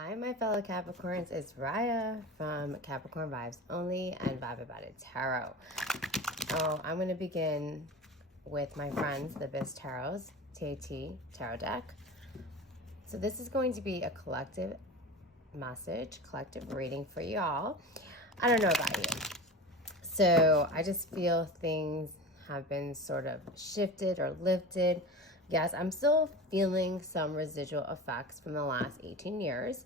Hi, my fellow Capricorns. It's Raya from Capricorn Vibes Only and Vibe About It Tarot. I'm going to begin with my friends, the Abyss Tarot T.A.T Tarot deck. So this is going to be a collective message, collective reading for y'all. I don't know about you. So I just feel things have been sort of shifted or lifted. Yes, I'm still feeling some residual effects from the last 18 years.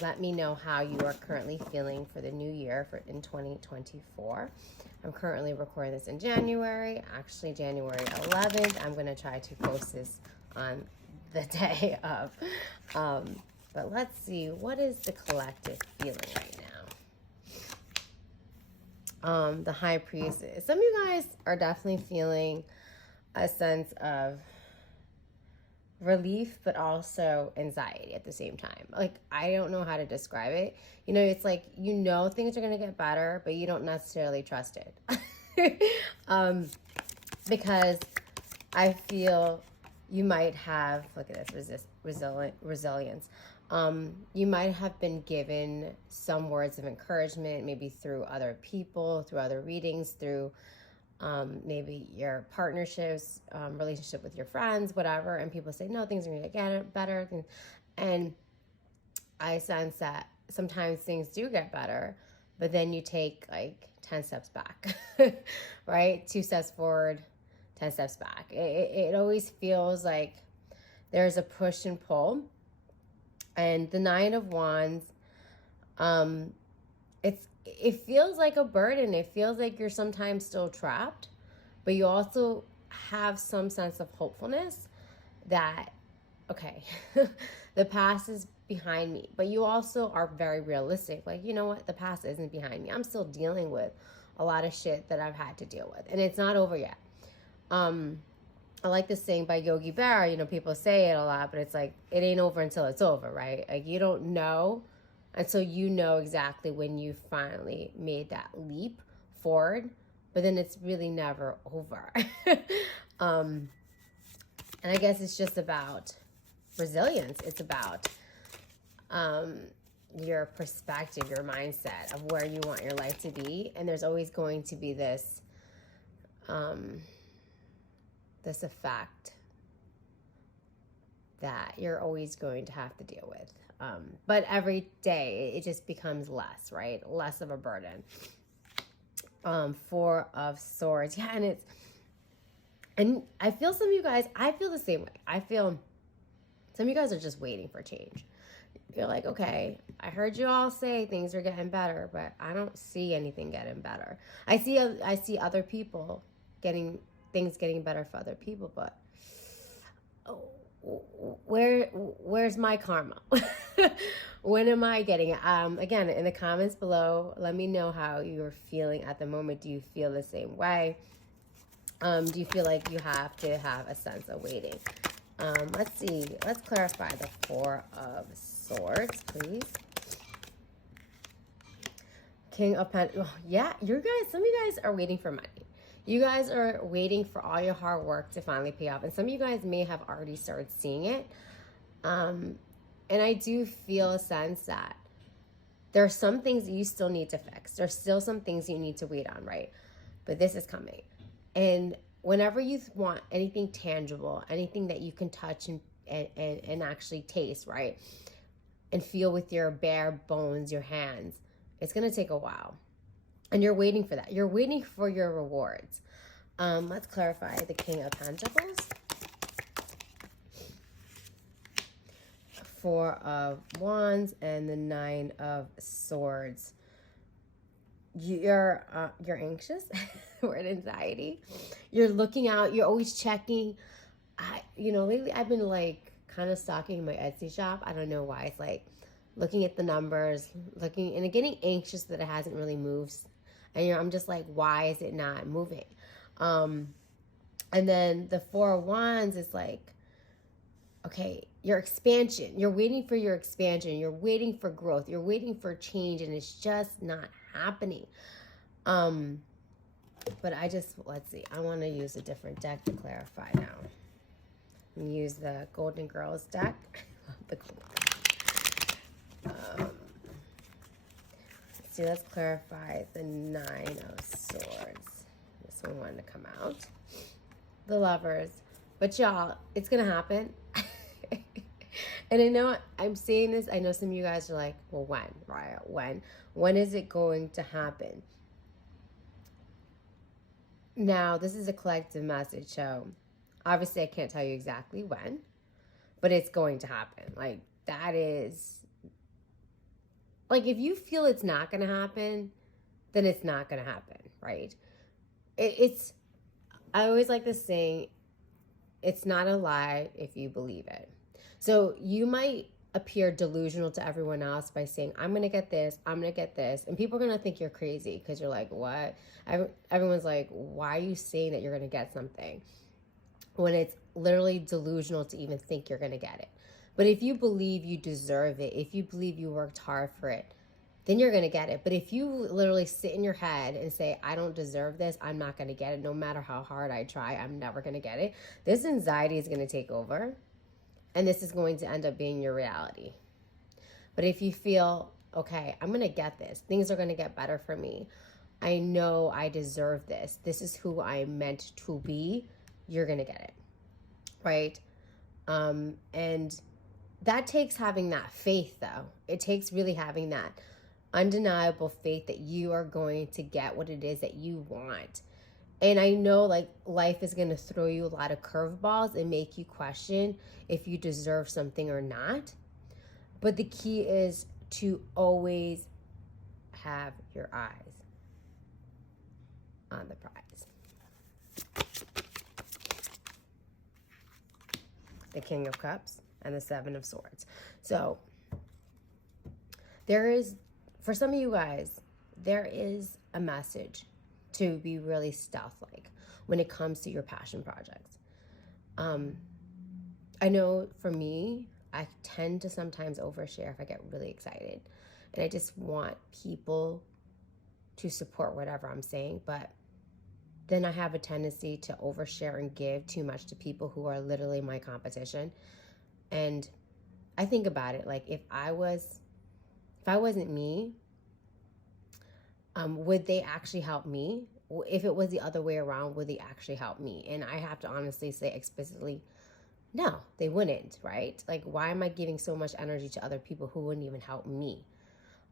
Let me know how you are currently feeling for the new year in 2024. I'm currently recording this in January, actually January 11th. I'm going to try to post this on the day of. But let's see, what is the collective feeling right now? The High Priestess. Some of you guys are definitely feeling a sense of relief, but also anxiety at the same time. Like, I don't know how to describe it. You know, it's like, you know, things are going to get better, but you don't necessarily trust it. Because I feel you might have, look at this, resilience. You might have been given some words of encouragement, maybe through other people, through other readings, through maybe your partnerships, relationship with your friends, whatever, and people say, no, things are going to get better. And I sense that sometimes things do get better, but then you take like 10 steps back, right? 2 steps forward, 10 steps back. It always feels like there's a push and pull. And the Nine of Wands, it feels like a burden. It feels like you're sometimes still trapped, but you also have some sense of hopefulness that, okay, the past is behind me, but you also are very realistic. Like, you know what? The past isn't behind me. I'm still dealing with a lot of shit that I've had to deal with, and it's not over yet. I like this saying by Yogi Berra. You know, people say it a lot, but it's like, it ain't over until it's over, right? Like, you don't know until you know exactly when you finally made that leap forward, but then it's really never over. And I guess it's just about resilience. It's about your perspective, your mindset of where you want your life to be. And there's always going to be this this effect that you're always going to have to deal with. But every day it just becomes less, right? Less of a burden. Four of Swords. Yeah, and I feel some of you guys, I feel the same way. I feel some of you guys are just waiting for change. You're like, okay, I heard you all say things are getting better, but I don't see anything getting better. I see other people things getting better for other people, but where's my karma? When am I getting it? Again, in the comments below, let me know how you're feeling at the moment. Do you feel the same way? Do you feel like you have to have a sense of waiting? Let's see. Let's clarify the Four of Swords, please. King of Pentacles. Oh, yeah, some of you guys are waiting for money. You guys are waiting for all your hard work to finally pay off. And some of you guys may have already started seeing it. And I do feel a sense that there are some things that you still need to fix. There's still some things you need to wait on, right? But this is coming. And whenever you want anything tangible, anything that you can touch and actually taste, right? And feel with your bare bones, your hands, it's going to take a while. And you're waiting for that. You're waiting for your rewards. Let's clarify the King of Pentacles. Four of Wands and the Nine of Swords. You're anxious. We're in anxiety. You're looking out. You're always checking. Lately I've been like kind of stalking my Etsy shop. I don't know why. It's like looking at the numbers, looking and getting anxious that it hasn't really moved. And I'm just like, why is it not moving? And then the Four of Wands is like, okay, your expansion. You're waiting for your expansion. You're waiting for growth. You're waiting for change, and it's just not happening. But let's see. I want to use a different deck to clarify now. I'm going to use the Golden Girls deck. The Golden Girls. Let's see, let's clarify the Nine of Swords. This one wanted to come out. The Lovers. But y'all, it's going to happen. And I know I'm saying this. I know some of you guys are like, well, when, Raya? When? When is it going to happen? Now, this is a collective message, so obviously I can't tell you exactly when, but it's going to happen. Like, that is, like, if you feel it's not going to happen, then it's not going to happen, right? It's, I always like this saying, it's not a lie if you believe it. So you might appear delusional to everyone else by saying, I'm going to get this, I'm going to get this. And people are going to think you're crazy because you're like, what? Everyone's like, why are you saying that you're going to get something? When it's literally delusional to even think you're going to get it. But if you believe you deserve it, if you believe you worked hard for it, then you're going to get it. But if you literally sit in your head and say, I don't deserve this, I'm not going to get it, no matter how hard I try, I'm never going to get it, this anxiety is going to take over. And this is going to end up being your reality. But if you feel, okay, I'm going to get this, things are going to get better for me, I know I deserve this, this is who I'm meant to be, you're going to get it, right? And that takes having that faith, though. It takes really having that undeniable faith that you are going to get what it is that you want. And I know, like, life is going to throw you a lot of curveballs and make you question if you deserve something or not. But the key is to always have your eyes on the prize. The King of Cups and the Seven of Swords. So there is, for some of you guys, there is a message to be really stealth-like when it comes to your passion projects. I know for me, I tend to sometimes overshare if I get really excited. And I just want people to support whatever I'm saying. But then I have a tendency to overshare and give too much to people who are literally my competition. And I think about it, like, if I wasn't me, would they actually help me? If it was the other way around, would they actually help me? And I have to honestly say explicitly, no, they wouldn't, right? Like, why am I giving so much energy to other people who wouldn't even help me?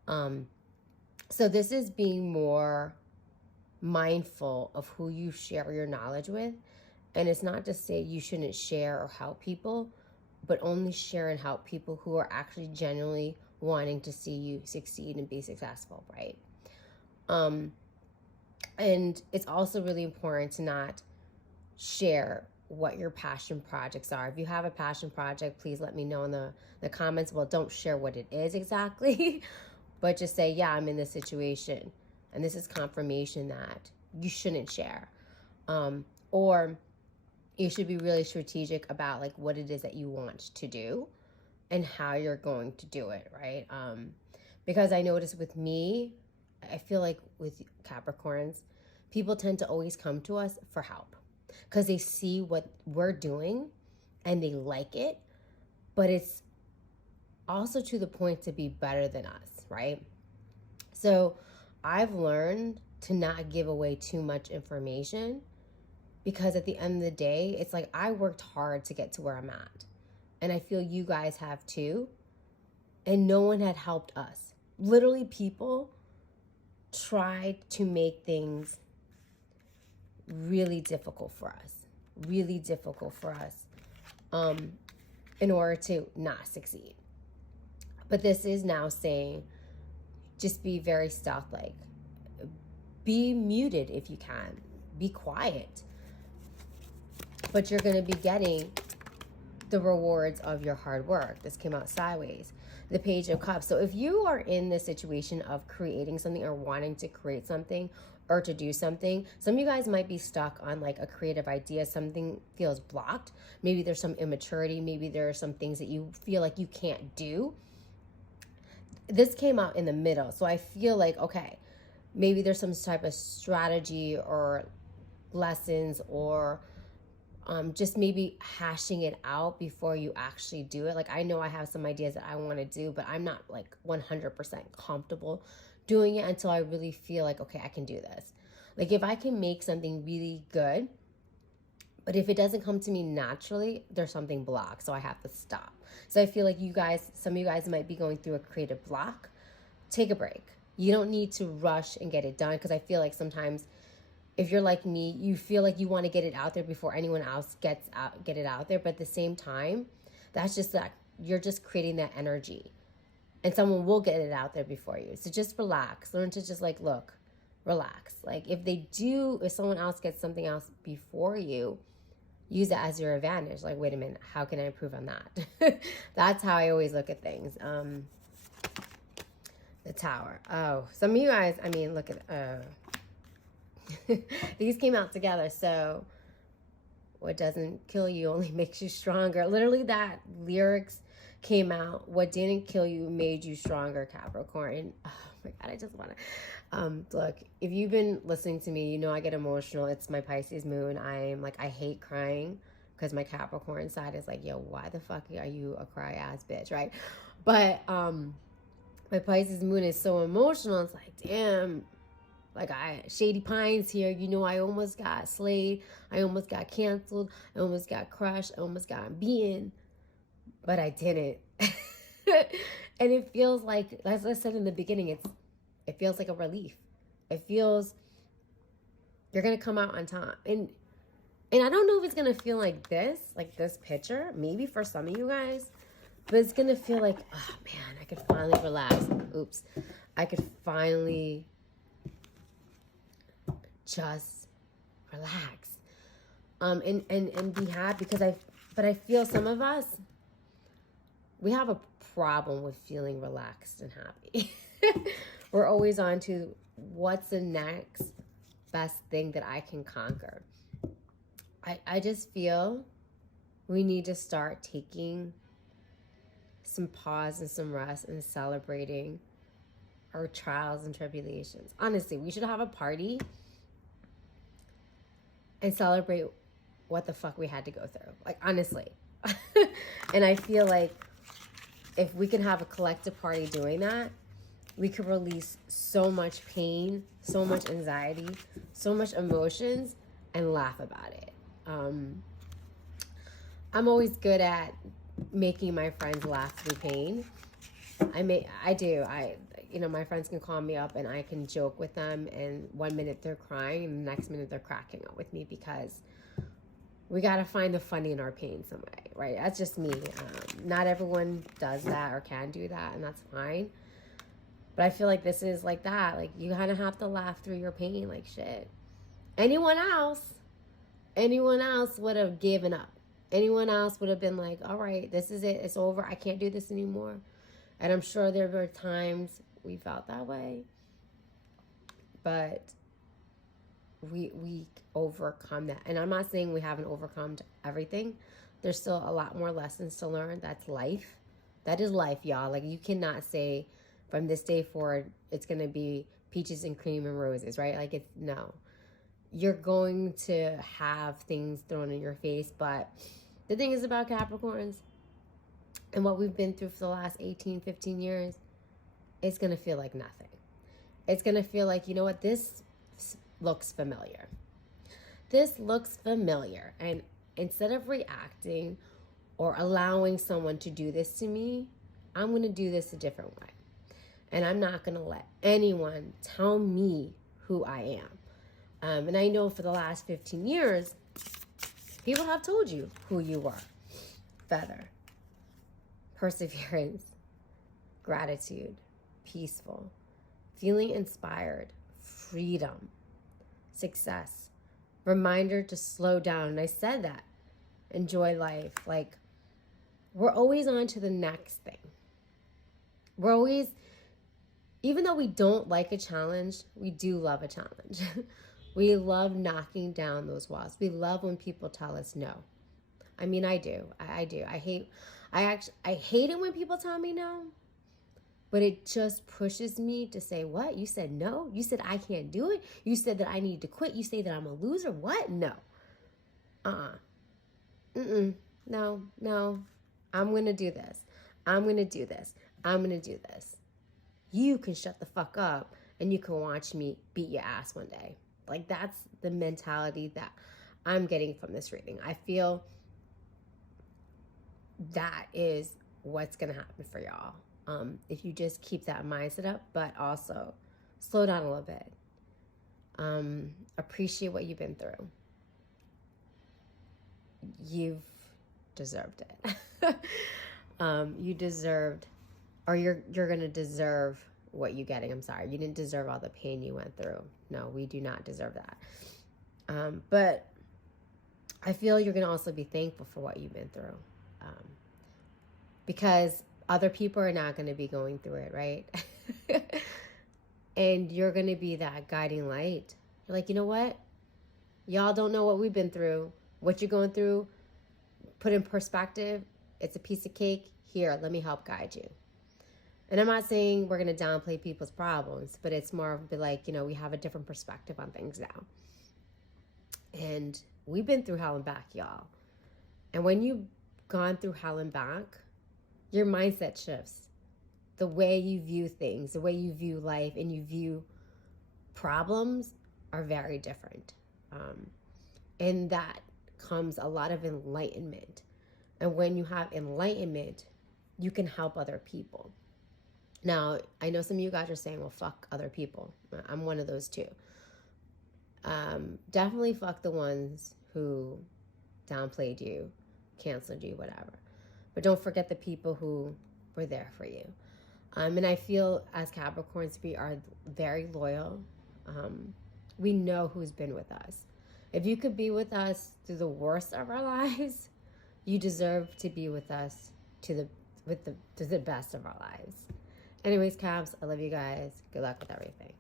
So this is being more mindful of who you share your knowledge with. And it's not to say you shouldn't share or help people, but only share and help people who are actually genuinely wanting to see you succeed and be successful, right? And it's also really important to not share what your passion projects are. If you have a passion project, please let me know in the comments. Well, don't share what it is exactly, but just say, yeah, I'm in this situation, and this is confirmation that you shouldn't share. Or you should be really strategic about, like, what it is that you want to do and how you're going to do it, right? Because I notice with me, I feel like with Capricorns, people tend to always come to us for help because they see what we're doing and they like it, but it's also to the point to be better than us, right? So I've learned to not give away too much information, because at the end of the day, it's like I worked hard to get to where I'm at. And I feel you guys have too. And no one had helped us. Literally, people tried to make things really difficult for us. Really difficult for us in order to not succeed. But this is now saying, just be very stealth-like. Be muted if you can. Be quiet. But you're going to be getting the rewards of your hard work. This came out sideways. The Page of Cups. So if you are in this situation of creating something or wanting to create something or to do something, some of you guys might be stuck on like a creative idea. Something feels blocked. Maybe there's some immaturity. Maybe there are some things that you feel like you can't do. This came out in the middle. So I feel like, okay, maybe there's some type of strategy or lessons or just maybe hashing it out before you actually do it. Like, I know I have some ideas that I want to do, but I'm not like 100% comfortable doing it until I really feel like, okay, I can do this. Like, if I can make something really good, but if it doesn't come to me naturally, there's something blocked, so I have to stop. So I feel like you guys, some of you guys might be going through a creative block. Take a break. You don't need to rush and get it done, because I feel like sometimes if you're like me, you feel like you want to get it out there before anyone else get it out there. But at the same time, that's just that you're just creating that energy, and someone will get it out there before you. So just relax. Learn to just like, look, relax. Like, if someone else gets something else before you, use it as your advantage. Like, wait a minute, how can I improve on that? That's how I always look at things. The Tower. Oh, some of you guys, I mean, look at these came out together. So what doesn't kill you only makes you stronger. Literally, that lyrics came out. What didn't kill you made you stronger, Capricorn. Oh my God, I just want to look, if you've been listening to me, you know I get emotional. It's my Pisces moon. I'm like, I hate crying, because my Capricorn side is like, yo, why the fuck are you a cry ass bitch, right? But my Pisces moon is so emotional. It's like, damn, like, Shady Pines here, you know, I almost got slayed. I almost got canceled. I almost got crushed. I almost got beaten, but I didn't. And it feels like, as I said in the beginning, it feels like a relief. It feels you're going to come out on top. And I don't know if it's going to feel like this picture, maybe for some of you guys, but it's going to feel like, oh man, I could finally relax. Oops. I could finally just relax, and be happy, but I feel some of us, we have a problem with feeling relaxed and happy. We're always on to what's the next best thing that I can conquer. I just feel we need to start taking some pause and some rest and celebrating our trials and tribulations. Honestly, we should have a party and celebrate what the fuck we had to go through. Like, honestly. And I feel like if we can have a collective party doing that, we could release so much pain, so much anxiety, so much emotions, and laugh about it. I'm always good at making my friends laugh through pain. You know, my friends can call me up and I can joke with them, and 1 minute they're crying and the next minute they're cracking up with me, because we got to find the funny in our pain some way, right? That's just me. Not everyone does that or can do that, and that's fine. But I feel like this is like that. Like, you kind of have to laugh through your pain like shit. Anyone else would have given up. Anyone else would have been like, all right, this is it. It's over. I can't do this anymore. And I'm sure there were times we felt that way. But we overcome that. And I'm not saying we haven't overcome everything. There's still a lot more lessons to learn. That's life. That is life, y'all. Like, you cannot say from this day forward, it's going to be peaches and cream and roses, right? Like, it's no. You're going to have things thrown in your face. But the thing is about Capricorns and what we've been through for the last 18, 15 years, it's going to feel like nothing. It's going to feel like, you know what, this looks familiar. This looks familiar. And instead of reacting or allowing someone to do this to me, I'm going to do this a different way. And I'm not going to let anyone tell me who I am. And I know for the last 15 years, people have told you who you were. Feather, perseverance, gratitude, peaceful, feeling inspired, freedom, success, reminder to slow down. And I said that. Enjoy life. Like, we're always on to the next thing. We're always, even though we don't like a challenge, we do love a challenge. We love knocking down those walls. We love when people tell us no. I mean, I do. I do. I hate it when people tell me no, but it just pushes me to say, what? You said no? You said I can't do it? You said that I need to quit? You say that I'm a loser? What? No. no, no, I'm going to do this. I'm going to do this. I'm going to do this. You can shut the fuck up and you can watch me beat your ass one day. Like, that's the mentality that I'm getting from this reading. I feel that is what's going to happen for y'all. If you just keep that mindset up, but also slow down a little bit. Appreciate what you've been through. You've deserved it. You deserved, or you're going to deserve what you're getting. I'm sorry. You didn't deserve all the pain you went through. No, we do not deserve that. But I feel you're going to also be thankful for what you've been through. Because other people are not going to be going through it, right? And you're going to be that guiding light. You're like, you know what? Y'all don't know what we've been through. What you're going through, put in perspective. It's a piece of cake. Here, let me help guide you. And I'm not saying we're going to downplay people's problems, but it's more of like, we have a different perspective on things now. And we've been through hell and back, y'all. And when you've gone through hell and back, your mindset shifts. The way you view things, the way you view life, and you view problems are very different. And that comes a lot of enlightenment. And when you have enlightenment, you can help other people. Now, I know some of you guys are saying, well, fuck other people. I'm one of those too. Definitely fuck the ones who downplayed you, canceled you, whatever. But don't forget the people who were there for you. And I feel as Capricorns, we are very loyal. We know who's been with us. If you could be with us through the worst of our lives, you deserve to be with us to the best of our lives. Anyways, Caps, I love you guys. Good luck with everything.